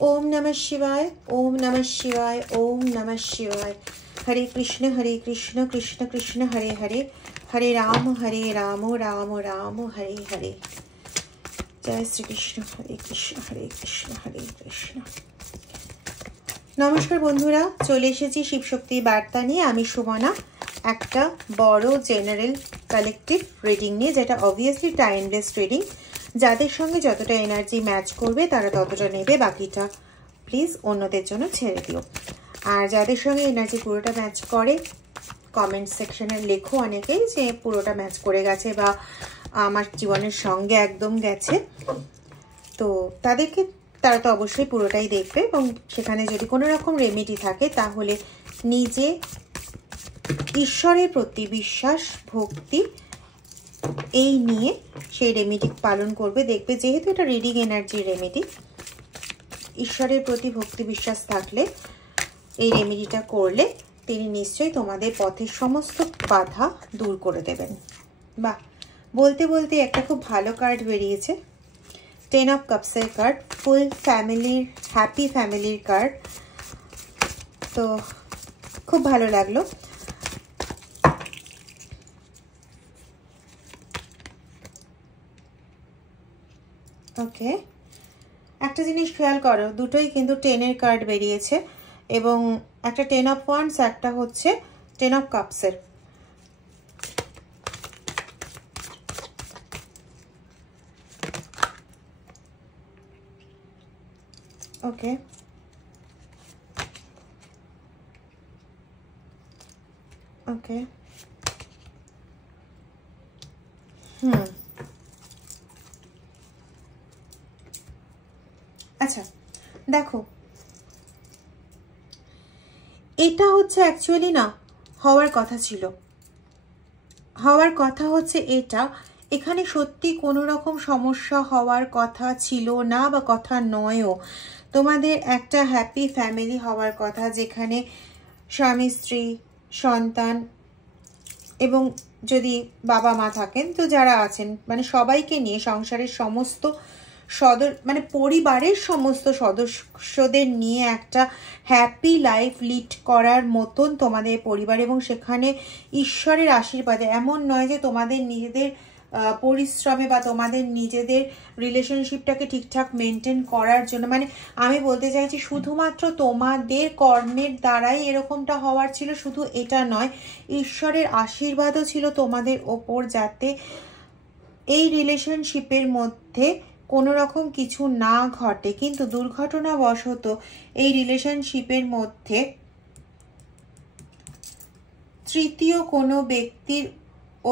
ओम नमः शिवाय, ओम नमः शिवाय, ओम नमः शिवाय। हरे कृष्ण कृष्ण कृष्ण हरे हरे, हरे राम राम राम हरे हरे। जय श्री कृष्ण। हरे कृष्ण हरे कृष्ण। नमस्कार बंधुरा, चले एसेছি शिवशक्ति बार्ता निये। आमी सुमना একটা বড় জেনারেল কালেকটিভ রিডিং নিয়ে, যেটা অবভিয়াসলি টাইমলেস রিডিং। যাদের সঙ্গে যতটা এনার্জি ম্যাচ করবে তারা ততটা নেবে, বাকিটা প্লিজ অন্যদের জন্য ছেড়ে দিও। আর যাদের সঙ্গে এনার্জি পুরোটা ম্যাচ করে কমেন্ট সেকশনে লেখো অনেকেই যে পুরোটা ম্যাচ করে গেছে বা আমার জীবনের সঙ্গে একদম গেছে, তো তারা তো অবশ্যই পুরোটাই দেখবে। এবং সেখানে যদি কোনো রকম রেমেডি থাকে তাহলে নিজে ঈশ্বরের প্রতি বিশ্বাস ভক্তি এই নিয়ে সেই রেমেডি পালন করবে। দেখবে যেহেতু এটা রিডিং এনার্জি রেমেডি, ঈশ্বরের প্রতি ভক্তি বিশ্বাস থাকলে এই রেমেডিটা করলে তিনি নিশ্চয়ই তোমাদের পথের সমস্ত বাধা দূর করে দেবেন। বাহ, বলতে বলতে একটা খুব ভালো কার্ড বেরিয়েছে, 10 অফ কাপসের কার্ড, ফুল ফ্যামিলির হ্যাপি ফ্যামিলির কার্ড। তো খুব ভালো লাগলো। ওকে, একটা জিনিস খেয়াল করো, দুটোই কিন্তু 10-এর কার্ড বেরিয়েছে এবং একটা 10 অফ ওয়ান্ডস, একটা হচ্ছে 10 অফ কাপসের। ওকে, ওকে, আচ্ছা দেখো, এটা হচ্ছে অ্যাকচুয়ালি না হওয়ার কথা ছিল, হওয়ার কথা হচ্ছে এটা। এখানে সত্যি কোনো রকম সমস্যা হওয়ার কথা ছিল না বা কথা নয়ও। তোমাদের একটা হ্যাপি ফ্যামিলি হওয়ার কথা, যেখানে স্বামী স্ত্রী সন্তান এবং যদি বাবা মা থাকেন তো যারা আছেন মানে সবাইকে নিয়ে সংসারের সমস্ত মানে পরিবারের সমস্ত সদস্যদের নিয়ে একটা হ্যাপি লাইফ লিড করার মতন তোমাদের পরিবার। এবং সেখানে ঈশ্বরের আশীর্বাদে, এমন নয় যে তোমাদের নিজেদের পরিশ্রমে বা তোমাদের নিজেদের রিলেশনশিপটাকে ঠিকঠাক মেনটেন করার জন্য, মানে আমি বলতে চাইছি শুধুমাত্র তোমাদের কর্মের দ্বারাই এরকমটা হওয়ার ছিল, শুধু এটা নয়, ঈশ্বরের আশীর্বাদও ছিল তোমাদের ওপর, যাতে এই রিলেশনশিপের মধ্যে কোনো রকম কিছু না ঘটে। কিন্তু দুর্ঘটনাবশত এই রিলেশনশিপের মধ্যে তৃতীয় কোনো ব্যক্তির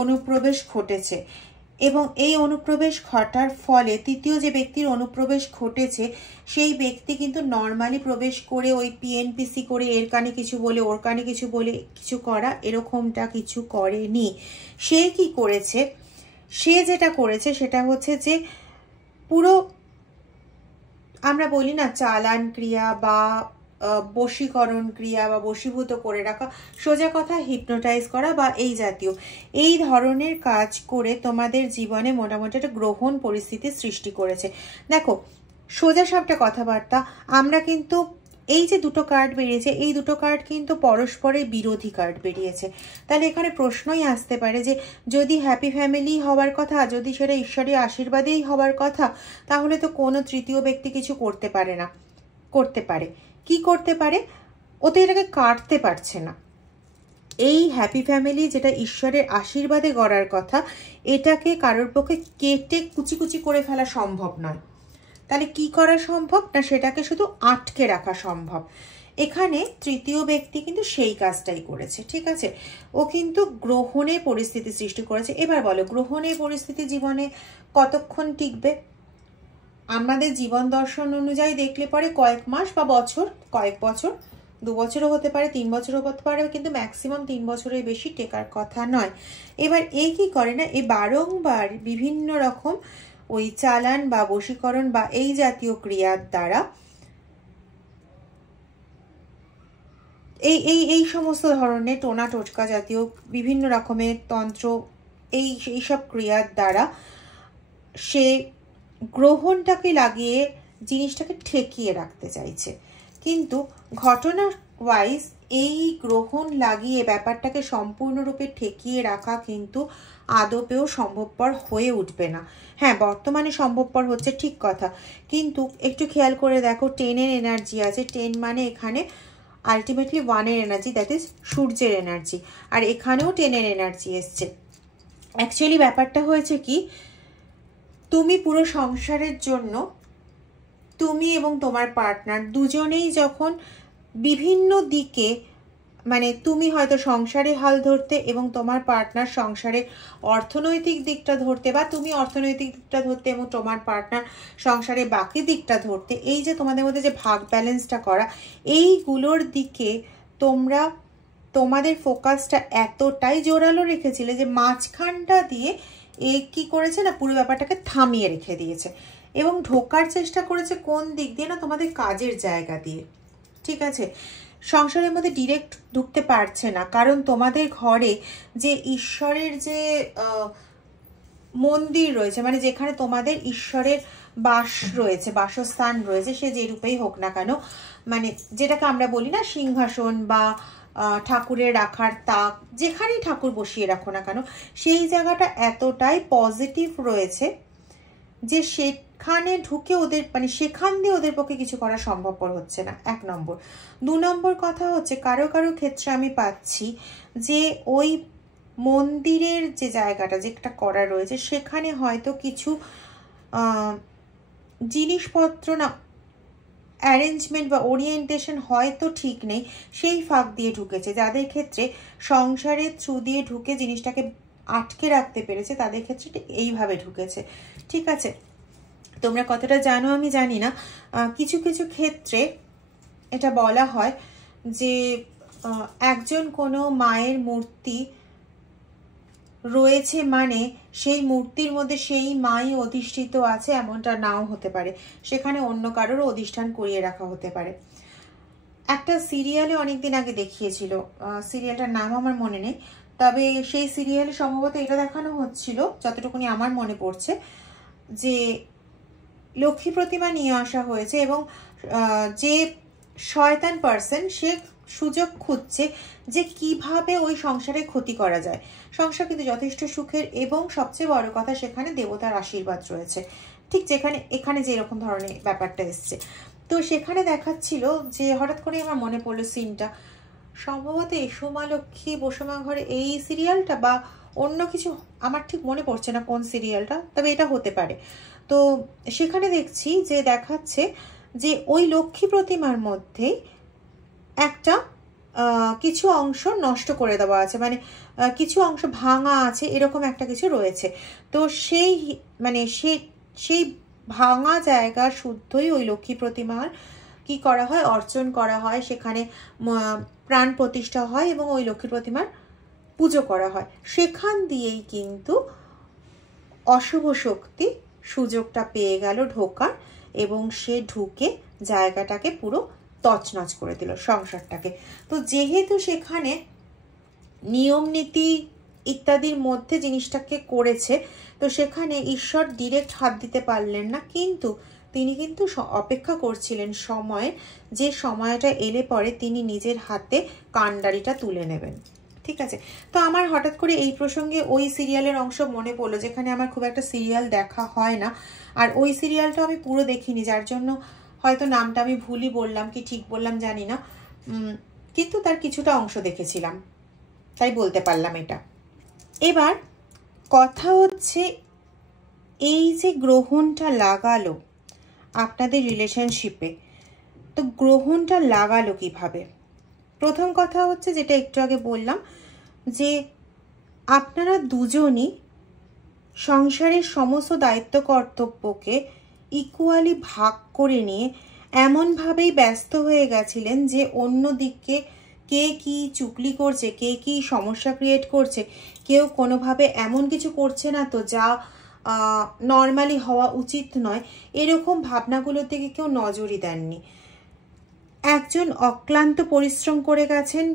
অনুপ্রবেশ ঘটেছে এবং এই অনুপ্রবেশ ঘটার ফলে তৃতীয় যে ব্যক্তির অনুপ্রবেশ ঘটেছে সেই ব্যক্তি কিন্তু নর্মালি প্রবেশ করে ওই পিএনপিসি করে এর কানে কিছু বলে ওর কানে কিছু বলে কিছু করা এরকমটা কিছু করেনি। সে কি করেছে? সে যেটা করেছে সেটা হচ্ছে যে পুরো আমরা বলি না চালান ক্রিয়া বা বশীকরণ ক্রিয়া বা বশীভূত করে রাখা, সোজা কথা হিপনোটাইজ করা বা এই জাতীয় এই ধরনের কাজ করে তোমাদের জীবনে মোটামুটি একটা গ্রহণ পরিস্থিতির সৃষ্টি করেছে। দেখো সোজা সাপটা কথাবার্তা, আমরা কিন্তু এই যে দুটো কার্ড বেরিয়েছে এই দুটো কার্ড কিন্তু পরস্পরের বিরোধী কার্ড বেরিয়েছে। তাহলে এখানে প্রশ্নই আসতে পারে যে যদি হ্যাপি ফ্যামিলি হওয়ার কথা, যদি সেটা ঈশ্বরের আশীর্বাদেই হওয়ার কথা, তাহলে তো কোনো তৃতীয় ব্যক্তি কিছু করতে পারে না। করতে পারে কি করতে পারে? ও তো এটাকে কাটতে পারছে না। এই হ্যাপি ফ্যামিলি যেটা ঈশ্বরের আশীর্বাদে গড়ার কথা, এটাকে কারোর পক্ষে কেটে কুচি কুচি করে ফেলা সম্ভব নয়। তাহলে কি করা সম্ভব না, সেটাকে শুধু আটকে রাখা সম্ভব। এখানে তৃতীয় ব্যক্তি কিন্তু সেই কাজটাই করেছে, ঠিক আছে? ও কিন্তু গ্রহণের পরিস্থিতি সৃষ্টি করেছে। এবার বলো, গ্রহণের পরিস্থিতি জীবনে কতক্ষণ টিকবে? আমাদের জীবন দর্শন অনুযায়ী দেখলে পরে কয়েক মাস বা বছর, কয়েক বছর, 2 বছরও হতে পারে, 3 বছরও হতে পারে, কিন্তু ম্যাক্সিমাম 3 বছরের বেশি টেকার কথা নয়। এবার এই কি করে না, এই বারংবার বিভিন্ন রকম ওই চালান বা বশীকরণ বা এই জাতীয় ক্রিয়ার দ্বারা এই সমস্ত ধরনের টোনা টোটকা জাতীয় বিভিন্ন রকমের তন্ত্র এইসব ক্রিয়ার দ্বারা সে গ্রহণটাকে লাগিয়ে জিনিসটাকে ঠেকিয়ে রাখতে চাইছে। কিন্তু ঘটনা ওয়াইজ এই গ্রহণ লাগিয়ে ব্যাপারটাকে সম্পূর্ণরূপে ঠেকিয়ে রাখা কিন্তু আদপেও সম্ভবপর হয়ে উঠবে না। হ্যাঁ, বর্তমানে সম্ভবপর হচ্ছে, ঠিক কথা, কিন্তু একটু খেয়াল করে দেখো 10-এর এনার্জি আছে। 10 মানে এখানে আলটিমেটলি 1-এর এনার্জি, দ্যাট ইজ সূর্যের এনার্জি, আর এখানেও 10-এর এনার্জি এসছে। অ্যাকচুয়ালি ব্যাপারটা হয়েছে কি, তুমি পুরো সংসারের জন্য তুমি এবং তোমার পার্টনার দুজনেই যখন বিভিন্ন দিকে, মানে তুমি হয়তো সংসারে হাল ধরতে এবং তোমার পার্টনার সংসারে অর্থনৈতিক দিকটা ধরতে, বা তুমি অর্থনৈতিক দিকটা ধরতে এবং তোমার পার্টনার সংসারে বাকি দিকটা ধরতে, এই যে তোমাদের মধ্যে যে ভাগ ব্যালেন্সটা করা, এইগুলোর দিকে তোমরা তোমাদের ফোকাসটা এতটাই জোরালো রেখেছিলে যে মাঝখানটা দিয়ে কি করেছে না, পুরো ব্যাপারটাকে থামিয়ে রেখে দিয়েছে এবং ঢোকার চেষ্টা করেছে কোন দিক দিয়ে না, তোমাদের কাজের জায়গা দিয়ে। ঠিক আছে, সংসারের মধ্যে ডিরেক্ট ঢুকতে পারছে না, কারণ তোমাদের ঘরে যে ঈশ্বরের যে মন্দির রয়েছে, মানে যেখানে তোমাদের ঈশ্বরের বাস রয়েছে, বাসস্থান রয়েছে, সে যে রূপেই হোক না কেন, মানে যেটাকে আমরা বলি না সিংহাসন বা ঠাকুরের রাখার তাক, যেখানেই ঠাকুর বসিয়ে রাখো না কেন, সেই জায়গাটা এতটাই পজিটিভ রয়েছে যে সেখানে ঢুকে ওদের, মানে সেখান দিয়ে ওদের পক্ষে কিছু করা সম্ভবপর হচ্ছে না, 1 নম্বর। 2 নম্বর কথা হচ্ছে, কারো কারো ক্ষেত্রে আমি পাচ্ছি যে ওই মন্দিরের যে জায়গাটা যেটা করা রয়েছে, সেখানে হয়তো কিছু জিনিসপত্র না, অ্যারেঞ্জমেন্ট বা ওরিয়েন্টেশন হয়তো ঠিক নেই, সেই ফাঁক দিয়ে ঢুকেছে। যাদের ক্ষেত্রে সংসারের থ্রু দিয়ে ঢুকে জিনিসটাকে আটকে রাখতে পেরেছে, তাদের ক্ষেত্রে এইভাবে ঢুকেছে। ঠিক আছে, তোমরা কতটা জানো আমি জানি না, কিছু কিছু ক্ষেত্রে এটা বলা হয় যে একজন কোনো মায়ের মূর্তি রয়েছে মানে সেই মূর্তির মধ্যে সেই মাই অধিষ্ঠিত আছে, এমনটা নাও হতে পারে, সেখানে অন্য কারোর অধিষ্ঠান করিয়ে রাখা হতে পারে। একটা সিরিয়ালে অনেকদিন আগে দেখিয়েছিল, সিরিয়ালটার নাম আমার মনে নেই, তবে সেই সিরিয়ালে সম্ভবত এটা দেখানো হচ্ছিল, যতটুকুনি আমার মনে পড়ছে, যে লক্ষ্মী প্রতিমা নিয়ে আসা হয়েছে এবং যে শয়তান পার্সন সে সুযোগ খুঁজছে যে কিভাবে ওই সংসারে ক্ষতি করা যায়। সংসার কিন্তু যথেষ্ট সুখের এবং সবচেয়ে বড় কথা সেখানে দেবতার আশীর্বাদ রয়েছে, ঠিক যেখানে এখানে যেরকম ধরনের ব্যাপারটা এসছে। তো সেখানে দেখাচ্ছিল যে হঠাৎ করে আমার মনে পড়লো সিনটা, সম্ভবত এসো মা লক্ষ্মী বসো মা ঘরে, এই সিরিয়ালটা বা অন্য কিছু, আমার ঠিক মনে পড়ছে না কোন সিরিয়ালটা, তবে এটা হতে পারে। তো সেখানে দেখছি যে দেখাচ্ছে যে ওই লক্ষ্মী প্রতিমার মধ্যে একটা কিছু অংশ নষ্ট করে দেওয়া আছে, মানে কিছু অংশ ভাঙা আছে, এরকম একটা কিছু রয়েছে। তো সেই মানে সেই ভাঙা জায়গা শুদ্ধই ওই লক্ষ্মী প্রতিমার কি করা হয়, অর্চন করা হয়, সেখানে প্রাণ প্রতিষ্ঠা হয় এবং ওই লক্ষ্মী প্রতিমার পুজো করা হয়। সেখান দিয়েই কিন্তু অশুভ শক্তি সুযোগটা পেয়ে গেল ঢোকার এবং সে ঢুকে জায়গাটাকে পুরো তছনছ করে দিল, সংসারটাকে। তো যেহেতু সেখানে নিয়ম নীতি ইত্যাদির মধ্যে জিনিসটাকে করেছে, তো সেখানে ঈশ্বর ডিরেক্ট হাত দিতে পারলেন না, কিন্তু তিনি কিন্তু অপেক্ষা করছিলেন সময়ের, যে সময়টা এলে পরে তিনি নিজের হাতে কাণ্ডারিটা তুলে নেবেন। ঠিক আছে, তো আমার হঠাৎ করে এই প্রসঙ্গে ওই সিরিয়ালের অংশ মনে পড়লো, যেখানে আমার খুব একটা সিরিয়াল দেখা হয় না, আর ওই সিরিয়ালটা আমি পুরো দেখিনি, যার জন্য হয়তো নামটা আমি ভুলই বললাম কি ঠিক বললাম জানি না, কিন্তু তার কিছুটা অংশ দেখেছিলাম, তাই বলতে পারলাম এটা। এবার কথা হচ্ছে, এই যে গ্রহণটা লাগালো আপনাদের রিলেশনশিপে, তো গ্রহণটা লাগালো কিভাবে? প্রথম কথা হচ্ছে, যেটা একটু আগে বললাম, যে আপনারা দুজনই সংসারের সমস্ত দায়িত্ব কর্তব্যকে ইকুয়ালি ভাগ করে নিয়ে এমনভাবেই ব্যস্ত হয়ে গেছিলেন যে অন্যদিকে কে কি চুগলি করছে, কে কি সমস্যা ক্রিয়েট করছে, কেউ কোনোভাবে এমন কিছু করছে না তো যা নর্মালি হওয়া উচিত নয়, এরকম ভাবনাগুলোর দিকে কেউ নজরই দেননি। একজন অক্লান্ত পরিশ্রম করে গেছেন,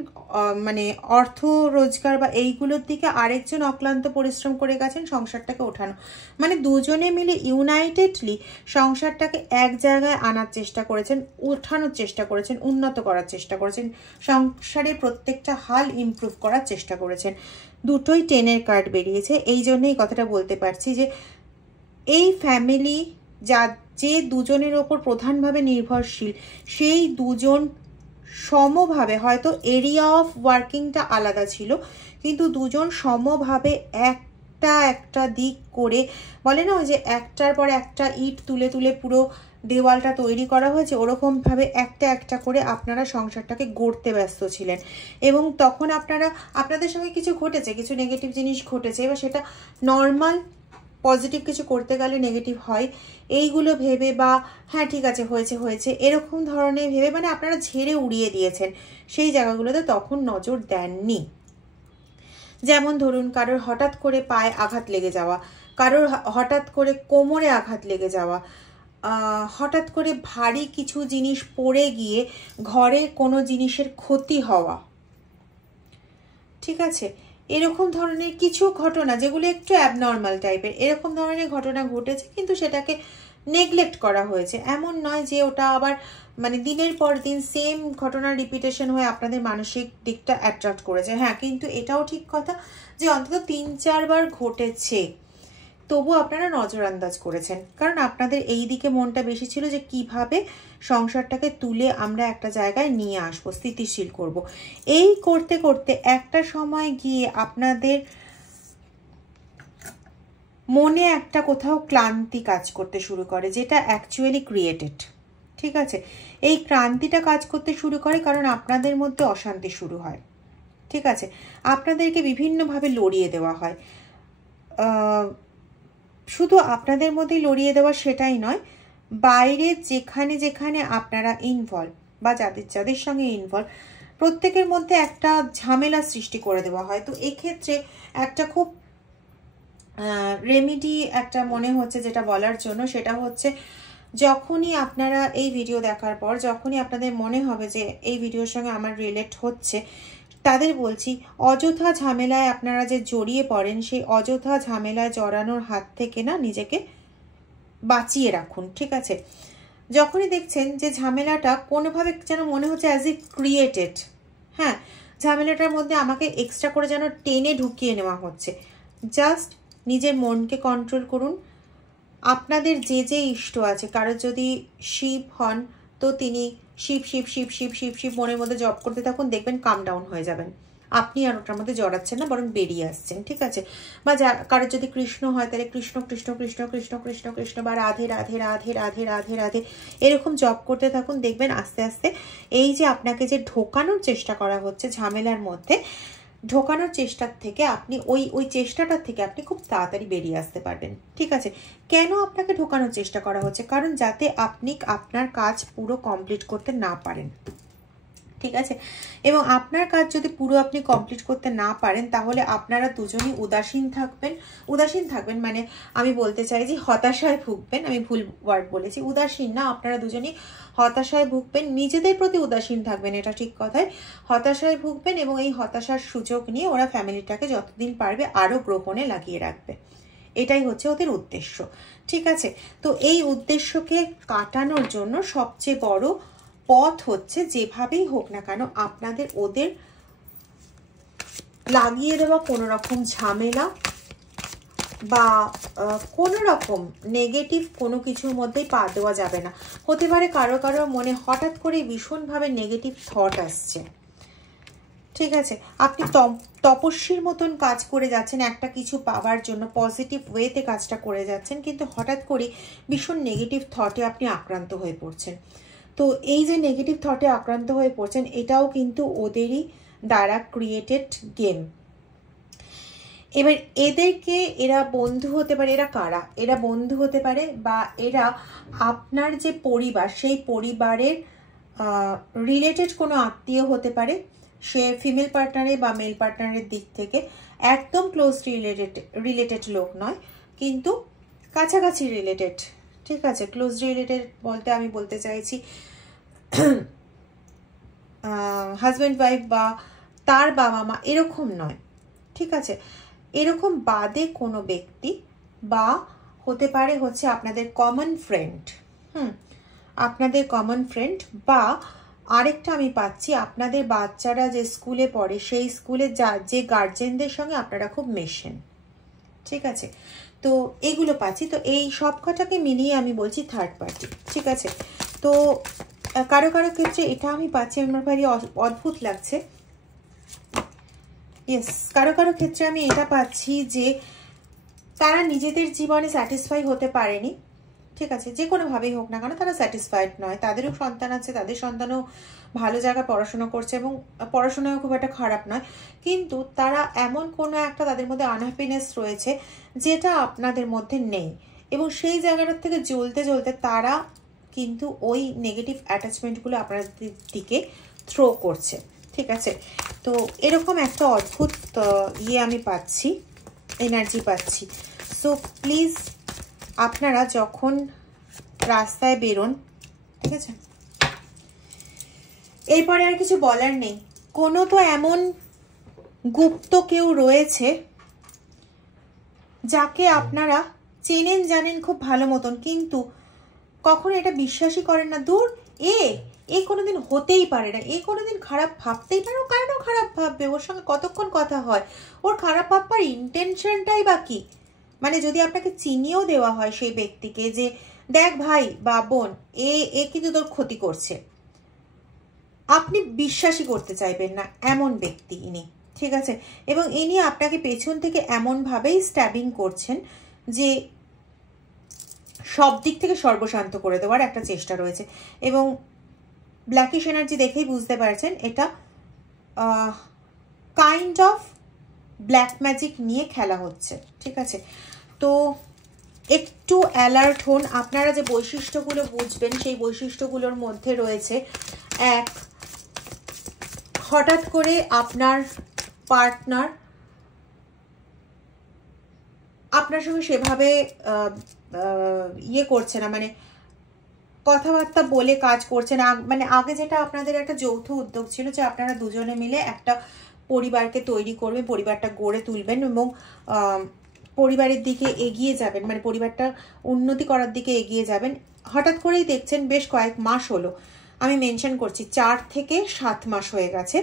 মানে অর্থ রোজগার বা এইগুলোর দিকে, আরেকজন অক্লান্ত পরিশ্রম করে গেছেন সংসারটাকে ওঠানো, মানে দুজনে মিলে ইউনাইটেডলি সংসারটাকে এক জায়গায় আনার চেষ্টা করেছেন, ওঠানোর চেষ্টা করেছেন, উন্নত করার চেষ্টা করেছেন, সংসারের প্রত্যেকটা হাল ইমপ্রুভ করার চেষ্টা করেছেন। দুটোই 10-এর কার্ড বেরিয়েছে। এই জন্যই কথাটা বলতে পারছি যে এই ফ্যামিলি যে দুজনের ওপর প্রধানভাবে নির্ভরশীল, সেই দুজন সমভাবে, হয়তো এরিয়া অফ ওয়ার্কিংটা আলাদা ছিল, কিন্তু দুজন সমভাবে একটা দিক করে, বলে না ওই যে একটার পর একটা ইট তুলে তুলে পুরো দেওয়ালটা তৈরি করা হয়েছে, ওরকমভাবে একটা করে আপনারা সংসারটাকে গড়তে ব্যস্ত ছিলেন। এবং তখন আপনাদের সঙ্গে কিছু ঘটেছে, কিছু নেগেটিভ জিনিস ঘটেছে, এবার সেটা নর্মাল, পজিটিভ কিছু করতে গেলে নেগেটিভ হয়, এইগুলো ভেবে বা হ্যাঁ ঠিক আছে হয়েছে এরকম ধরনের ভেবে, মানে আপনারা ঝেড়ে উড়িয়ে দিয়েছেন, সেই জায়গাগুলোতে তখন নজর দেননি। যেমন ধরুন কারোর হঠাৎ করে পায়ে আঘাত লেগে যাওয়া, কারোর হঠাৎ করে কোমরে আঘাত লেগে যাওয়া, হঠাৎ করে ভারী কিছু জিনিস পড়ে গিয়ে ঘরে কোনো জিনিসের ক্ষতি হওয়া, ঠিক আছে, এরকম ধরনের কিছু ঘটনা যেগুলো একটু অ্যাবনর্মাল টাইপের, এরকম ধরনের ঘটনা ঘটেছে, কিন্তু সেটাকে নেগলেক্ট করা হয়েছে। এমন নয় যে ওটা আবার মানে দিনের পর দিন সেম ঘটনার রিপিটেশন হয়ে আপনাদের মানসিক দিকটা অ্যাট্রাক্ট করেছে। হ্যাঁ, কিন্তু এটাও ঠিক কথা যে অন্তত 3-4 বার ঘটেছে, তবু আপনারা নজরআন্দাজ করেছেন, কারণ আপনাদের এই দিকে মনটা বেশি ছিল যে কিভাবে সংসারটাকে তুলে আমরা একটা জায়গায় নিয়ে আসবো, স্থিতিশীল করব। এই করতে করতে একটা সময় গিয়ে আপনাদের মনে একটা কোথাও ক্লান্তি কাজ করতে শুরু করে, যেটা অ্যাকচুয়ালি ক্রিয়েটেড, ঠিক আছে। এই ক্লান্তিটা কাজ করতে শুরু করে কারণ আপনাদের মধ্যে অশান্তি শুরু হয়, ঠিক আছে, আপনাদেরকে বিভিন্নভাবে লড়িয়ে দেওয়া হয়। শুধু আপনাদের মধ্যেই লড়িয়ে দেওয়া সেটাই নয়, বাইরে যেখানে যেখানে আপনারা ইনভলভ বা যাদের সঙ্গে ইনভলভ, প্রত্যেকের মধ্যে একটা ঝামেলা সৃষ্টি করে দেওয়া হয়। তো এক্ষেত্রে একটা খুব রেমিডি একটা মনে হচ্ছে যেটা বলার জন্য, সেটা হচ্ছে যখনই আপনারা এই ভিডিও দেখার পর যখনই আপনাদের মনে হবে যে এই ভিডিওর সঙ্গে আমার রিলেট হচ্ছে, তাদের বলছি অযথা ঝামেলায় আপনারা যে জড়িয়ে পড়েন, সেই অযথা ঝামেলায় জড়ানোর হাত থেকে না নিজেকে বাঁচিয়ে রাখুন, ঠিক আছে। যখনই দেখছেন যে ঝামেলাটা কোনোভাবে যেন মনে হচ্ছে অ্যাজ এ ক্রিয়েটেড, হ্যাঁ, ঝামেলাটার মধ্যে আমাকে এক্সট্রা করে যেন টেনে ঢুকিয়ে নেওয়া হচ্ছে, জাস্ট নিজের মনকে কন্ট্রোল করুন। আপনাদের যে যে ইষ্ট আছে, কারোর যদি শিব হন তো তিনি শিব শিব শিব শিব শিব শিব মনের মধ্যে জপ করতে থাকুন, দেখবেন কাম ডাউন হয়ে যাবেন, আপনি আর ওটার মধ্যে জড়াচ্ছেন না, বরং বেরিয়ে আসছেন, ঠিক আছে। বা কারোর যদি কৃষ্ণ হয় তাহলে কৃষ্ণ কৃষ্ণ কৃষ্ণ কৃষ্ণ কৃষ্ণ কৃষ্ণ বা রাধে রাধে রাধে রাধে রাধে রাধে এরকম জপ করতে থাকুন, দেখবেন আস্তে আস্তে এই যে আপনাকে যে ঢোকানোর চেষ্টা করা হচ্ছে ঝামেলার মধ্যে, ঢোকানোর চেষ্টার থেকে আপনি ওই চেষ্টাটার থেকে আপনি খুব তাড়াতাড়ি বেরিয়ে আসতে পারবেন, ঠিক আছে। কেন আপনাকে ঢোকানোর চেষ্টা করা হচ্ছে? কারণ যাতে আপনি আপনার কাজ পুরো কমপ্লিট করতে না পারেন, ঠিক আছে। এবং আপনার কাজ যদি পুরো আপনি কমপ্লিট করতে না পারেন, তাহলে আপনারা দুজনই উদাসীন থাকবেন, মানে আমি বলতে চাই যে হতাশায় ভুগবেন, আমি ভুল ওয়ার্ড বলেছি, উদাসীন না, আপনারা দুজনই হতাশায় ভুগবেন, নিজেদের প্রতি উদাসীন থাকবেন, এটা ঠিক কথাই, হতাশায় ভুগবেন, এবং এই হতাশার সুযোগ নিয়ে ওরা ফ্যামিলিটাকে যতদিন পারবে আরও গ্রহণে লাগিয়ে রাখবে, এটাই হচ্ছে ওদের উদ্দেশ্য, ঠিক আছে। তো এই উদ্দেশ্যকে কাটানোর জন্য সবচেয়ে বড় পথ হচ্ছে যেভাবেই হোক না কেন আপনাদের ওদের লাগিয়ে দেওয়া কোনো রকম ঝামেলা বা কোনো রকম নেগেটিভ কোনো কিছুর মধ্যেই পা দেওয়া যাবে না। হতে পারে কারো কারো মনে হঠাৎ করে ভীষণভাবে নেগেটিভ থট আসছে, ঠিক আছে, আপনি তপস্বীর মতন কাজ করে যাচ্ছেন একটা কিছু পাওয়ার জন্য, পজিটিভ ওয়েতে কাজটা করে যাচ্ছেন, কিন্তু হঠাৎ করে ভীষণ নেগেটিভ থটে আপনি আক্রান্ত হয়ে পড়ছেন। তো এই যে নেগেটিভ থটে আক্রান্ত হয়ে পড়ছেন, এটাও কিন্তু ওদেরই দ্বারা ক্রিয়েটেড গেম। এবার এরা বন্ধু হতে পারে, এরা কারা? এরা বন্ধু হতে পারে, বা এরা আপনার যে পরিবার, সেই পরিবারের রিলেটেড কোনো আত্মীয় হতে পারে, সে ফিমেল পার্টনারে বা মেল পার্টনারের দিক থেকে একদম ক্লোজ রিলেটেড লোক নয়, কিন্তু কাছাকাছি রিলেটেড, ঠিক আছে। ক্লোজ রিলেটেড বলতে আমি বলতে চাইছি হাজব্যান্ড ওয়াইফ বা তার বাবা মা, এরকম নয়, ঠিক আছে? এরকম বাদে কোনো ব্যক্তি, বা হতে পারে হচ্ছে আপনাদের কমন ফ্রেন্ড, আপনাদের কমন ফ্রেন্ড, বা আরেকটা আমি পাচ্ছি আপনাদের বাচ্চারা যে স্কুলে পড়ে সেই স্কুলে যে গার্জেনদের সঙ্গে আপনারা খুব মেশেন, ঠিক আছে? তো এগুলো পাচ্ছি। তো এই সব কটাকে মিলিয়ে আমি বলছি থার্ড পার্টি, ঠিক আছে? তো কারো কারো ক্ষেত্রে এটা আমি পাচ্ছি, আমার ভারী অদ্ভুত লাগছে। ইয়েস, কারো কারো ক্ষেত্রে আমি এটা পাচ্ছি যে তারা নিজেদের জীবনে স্যাটিসফাই হতে পারেনি, ঠিক আছে? যে কোনোভাবেই হোক না কেন তারা স্যাটিসফাইড নয়, তাদেরও সন্তান আছে, তাদের সন্তানও ভালো জায়গায় পড়াশোনা করছে এবং পড়াশোনাও খুব একটা খারাপ নয়, কিন্তু তারা এমন কোনো একটা তাদের মধ্যে আনহ্যাপিনেস রয়েছে যেটা আপনাদের মধ্যে নেই, এবং সেই জায়গাটার থেকে জ্বলতে জ্বলতে তারা কিন্তু ওই নেগেটিভ অ্যাটাচমেন্টগুলো আপনাদের দিকে থ্রো করছে, ঠিক আছে? তো এরকম একটা অদ্ভুত আমি পাচ্ছি, এনার্জি পাচ্ছি। সো প্লিজ আপনারা যখন রাস্তায় বেরোন, ঠিক আছে, এরপরে আর কিছু বলার নেই। কোনো তো এমন গুপ্ত কেউ রয়েছে যাকে আপনারা চেনেন জানেন খুব ভালো মতন, কিন্তু কখনো এটা বিশ্বাসই করেন না। দূর, এ কোনোদিন হতেই পারে না, এ কোনোদিন খারাপ ভাবতেই পারে, ও কেন খারাপ ভাববে, ওর সঙ্গে কতক্ষণ কথা হয়, ওর খারাপ ভাববার ইন্টেনশনটাই বা কি? মানে যদি আপনাকে চিনিয়েও দেওয়া হয় সেই ব্যক্তিকে যে দেখ ভাই বা বোন, এ কিন্তু তোর ক্ষতি করছে, আপনি বিশ্বাসই করতে চাইবেন না, এমন ব্যক্তি ইনি, ঠিক আছে? এবং ইনি আপনাকে পেছন থেকে এমনভাবেই স্ট্যাবিং করছেন যে সব দিক থেকে সর্বশান্ত করে দেওয়ার একটা চেষ্টা রয়েছে। এবং ব্ল্যাকিশ এনার্জি দেখেই বুঝতে পারছেন এটা কাইন্ড অফ ব্ল্যাক ম্যাজিক নিয়ে খেলা হচ্ছে, ঠিক আছে? তো একটু অ্যালার্ট হন। আপনারা যে বৈশিষ্ট্যগুলো বুঝবেন সেই বৈশিষ্ট্যগুলোর মধ্যে রয়েছে, এক, হঠাৎ করে আপনার পার্টনার আপনার সঙ্গে সেভাবে করছে না, মানে কথাবার্তা বলে কাজ করছে না। মানে আগে যেটা আপনাদের একটা যৌথ উদ্যোগ ছিল যে আপনারা দুজনে মিলে একটা পরিবারকে তৈরি করবেন, পরিবারটা গড়ে তুলবেন এবং পরিবারের দিকে এগিয়ে যাবেন, মানে পরিবারটা উন্নতি করার দিকে এগিয়ে যাবেন। হঠাৎ করেই দেখছেন বেশ কয়েক মাস হলো, আমি মেনশন করছি 4 থেকে 7 মাস হয়ে গেছে,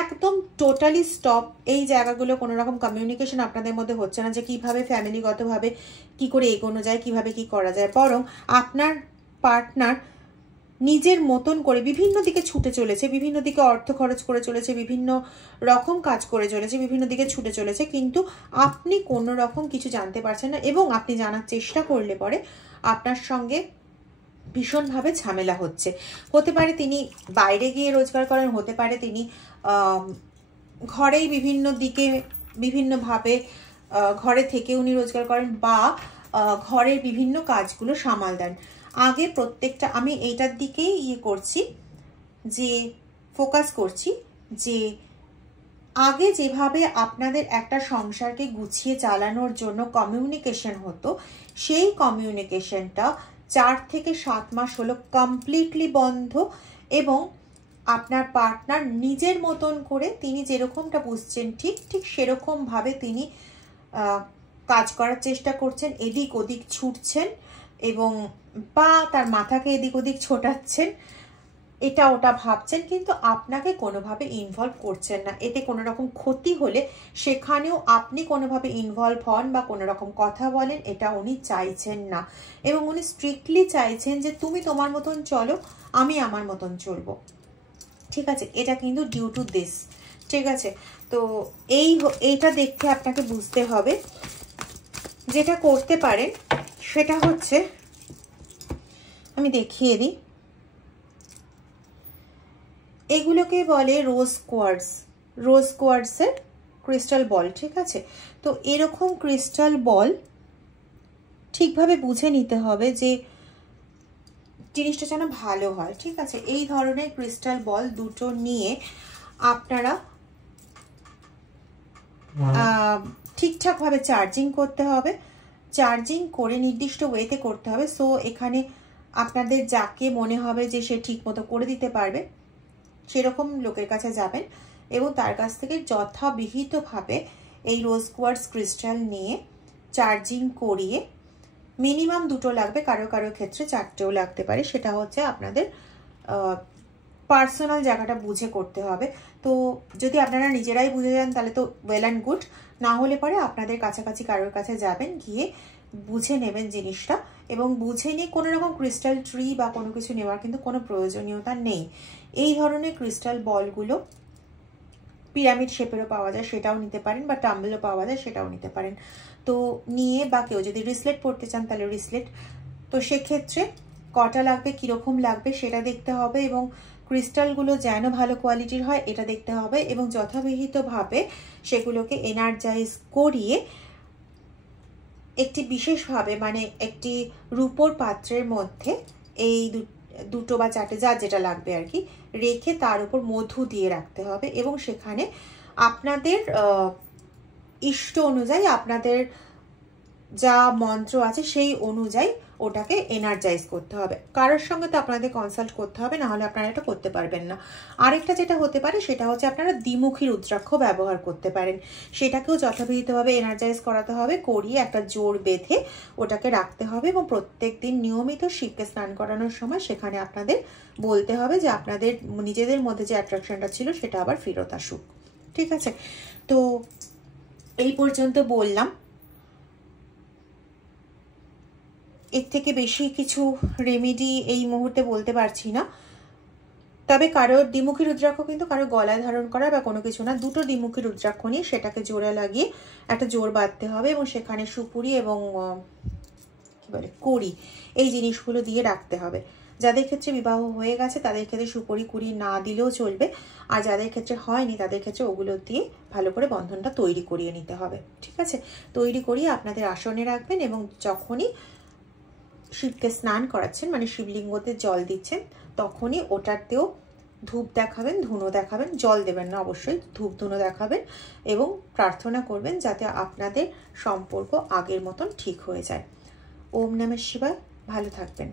একদম টোটালি স্টপ। এই জায়গাগুলো কোনো রকম কমিউনিকেশন আপনাদের মধ্যে হচ্ছে না যে কিভাবে ফ্যামিলিগতভাবে কি করে এগোনো যায়, কিভাবে কি করা যায়, বরং আপনার পার্টনার নিজের মতন করে বিভিন্ন দিকে ছুটে চলেছে, বিভিন্ন দিকে অর্থ খরচ করে চলেছে, বিভিন্ন রকম কাজ করে চলেছে, বিভিন্ন দিকে ছুটে চলেছে, কিন্তু আপনি কোনো রকম কিছু জানতে পারছেন না, এবং আপনি জানার চেষ্টা করলে পরে আপনার সঙ্গে ভীষণভাবে ঝামেলা হচ্ছে। হতে পারে তিনি বাইরে গিয়ে রোজগার করেন, হতে পারে তিনি ঘরেই বিভিন্ন দিকে বিভিন্নভাবে ঘরে থেকে উনি রোজগার করেন, বা ঘরের বিভিন্ন কাজগুলো সামাল দেন। আগে প্রত্যেকটা আমি এইটার দিকেই করছি, যে ফোকাস করছি যে আগে যেভাবে আপনাদের একটা সংসারকে গুছিয়ে চালানোর জন্য কমিউনিকেশন হতো, সেই কমিউনিকেশনটা 4 থেকে 7 মাস হলো কমপ্লিটলি বন্ধ, এবং আপনার পার্টনার নিজের মতন করে তিনি যেরকমটা বুঝছেন ঠিক সেরকমভাবে তিনি কাজ করার চেষ্টা করছেন, এদিক ওদিক ছুটছেন এবং বা তার মাথাকে এদিক ওদিক ছোটাচ্ছেন, এটা ওটা ভাবছেন, কিন্তু আপনাকে কোনোভাবে ইনভলভ করছেন না। এতে কোনো রকম ক্ষতি হলে সেখানেও আপনি কোনোভাবে ইনভলভ হন বা কোনো রকম কথা বলেন, এটা উনি চাইছেন না, এবং উনি স্ট্রিক্টলি চাইছেন যে তুমি তোমার মতন চলো, আমি আমার মতন চলবো, ঠিক আছে? এটা কিন্তু ডিউ টু দিস, ঠিক আছে? তো এইটা দেখতে আপনাকে বুঝতে হবে। যেটা করতে পারেন সেটা হচ্ছে, আমি দেখিয়ে দিই, এগুলোকে বলে রোজ কোয়ার্টসের ক্রিস্টাল বল, ঠিক আছে? তো এরকম ক্রিস্টাল বল ঠিকভাবে বুঝে নিতে হবে যে জিনিসটা যেন ভালো হয়, ঠিক আছে? এই ধরনের ক্রিস্টাল বল দুটো নিয়ে আপনারা ঠিকঠাকভাবে চার্জিং করতে হবে, চার্জিং করে নির্দিষ্ট ওয়েতে করতে হবে। সো এখানে আপনাদের যাকে মনে হবে যে সে ঠিক মতো করে দিতে পারবে সেরকম লোকের কাছে যাবেন এবং তার কাছ থেকে যথাবিহিতভাবে এই রোজ কোয়ার্টজ ক্রিস্টাল নিয়ে চার্জিং করিয়ে, মিনিমাম 2টো লাগবে, কারো কারো ক্ষেত্রে 4টেও লাগতে পারে, সেটা হচ্ছে আপনাদের পার্সোনাল জায়গাটা বুঝে করতে হবে। তো যদি আপনারা নিজেরাই বুঝে যান তাহলে তো ওয়েল অ্যান্ড গুড, না হলে পরে আপনাদের কাছাকাছি কারোর কাছে যাবেন, গিয়ে বুঝে নেবেন জিনিসটা। এবং বুঝে নিয়ে কোনো রকম ক্রিস্টাল ট্রি বা কোনো কিছু নেওয়ার কিন্তু কোনো প্রয়োজনীয়তা নেই। এই ধরনের ক্রিস্টাল বলগুলো পিরামিড শেপেরও পাওয়া যায়, সেটাও নিতে পারেন, বা টাম্বেলও পাওয়া যায়, সেটাও নিতে পারেন। তো নিয়ে, বা কেউ যদি রিসলেট পড়তে চান তাহলে রিসলেট। তো সেক্ষেত্রে কটা লাগবে, কীরকম লাগবে সেটা দেখতে হবে, এবং ক্রিস্টালগুলো যেন ভালো কোয়ালিটির হয় এটা দেখতে হবে, এবং যথাবিহিতভাবে সেগুলোকে এনার্জাইজ করিয়ে একটি বিশেষভাবে, মানে একটি রূপোর পাত্রের মধ্যে এই 2টো বা 4টে যা যেটা লাগবে আর কি রেখে তার উপর মধু দিয়ে রাখতে হবে, এবং সেখানে আপনাদের ইষ্ট অনুযায়ী, আপনাদের যা মন্ত্র আছে সেই অনুযায়ী ওটাকে এনার্জাইজ করতে হবে। কারোর সঙ্গে তো আপনাদের কনসাল্ট করতে হবে, না হলে আপনারা এটা করতে পারবেন না। আরেকটা যেটা হতে পারে সেটা হচ্ছে আপনারা দ্বিমুখী রুদ্রাক্ষ ব্যবহার করতে পারেন, সেটাকেও যথাবিহিতভাবে এনার্জাইজ করাতে হবে, করিয়ে একটা জোর বেঁধে ওটাকে রাখতে হবে, এবং প্রত্যেক দিন নিয়মিত শিবকে স্নান করানোর সময় সেখানে আপনাদের বলতে হবে যে আপনাদের নিজেদের মধ্যে যে অ্যাট্রাকশনটা ছিল সেটা আবার ফেরত আসুক। ঠিক আছে, তো এই পর্যন্ত বললাম। এর থেকে বেশি কিছু রেমেডি এই মুহূর্তে বলতে পারছি না। তবে কারোর দ্বিমুখী রুদ্রাক্ষ কিন্তু কারো গলায় ধারণ করা বা কোনো কিছু না, 2টো দ্বিমুখী রুদ্রাক্ষ নিয়ে সেটাকে জোড়া লাগিয়ে একটা জোর বাঁধতে হবে, এবং সেখানে সুপুরি এবং কি বলে কড়ি এই জিনিসগুলো দিয়ে রাখতে হবে। যাদের ক্ষেত্রে বিবাহ হয়ে গেছে তাদের ক্ষেত্রে সুপুরি কুড়ি না দিলেও চলবে, আর যাদের ক্ষেত্রে হয়নি তাদের ক্ষেত্রে ওগুলো দিয়ে ভালো করে বন্ধনটা তৈরি করিয়ে নিতে হবে। ঠিক আছে, তৈরি করিয়ে আপনাদের আসনে রাখবেন, এবং যখনই শিবকে স্নান করাচ্ছেন, মানে শিবলিঙ্গতে জল দিচ্ছেন, তখনই ওটাতেও ধূপ দেখাবেন, ধুনো দেখাবেন, জল দেবেন না অবশ্যই, ধূপ ধুনো দেখাবেন, এবং প্রার্থনা করবেন যাতে আপনাদের সম্পর্ক আগের মতন ঠিক হয়ে যায়। ওম নমঃ শিবায়। ভালো থাকবেন।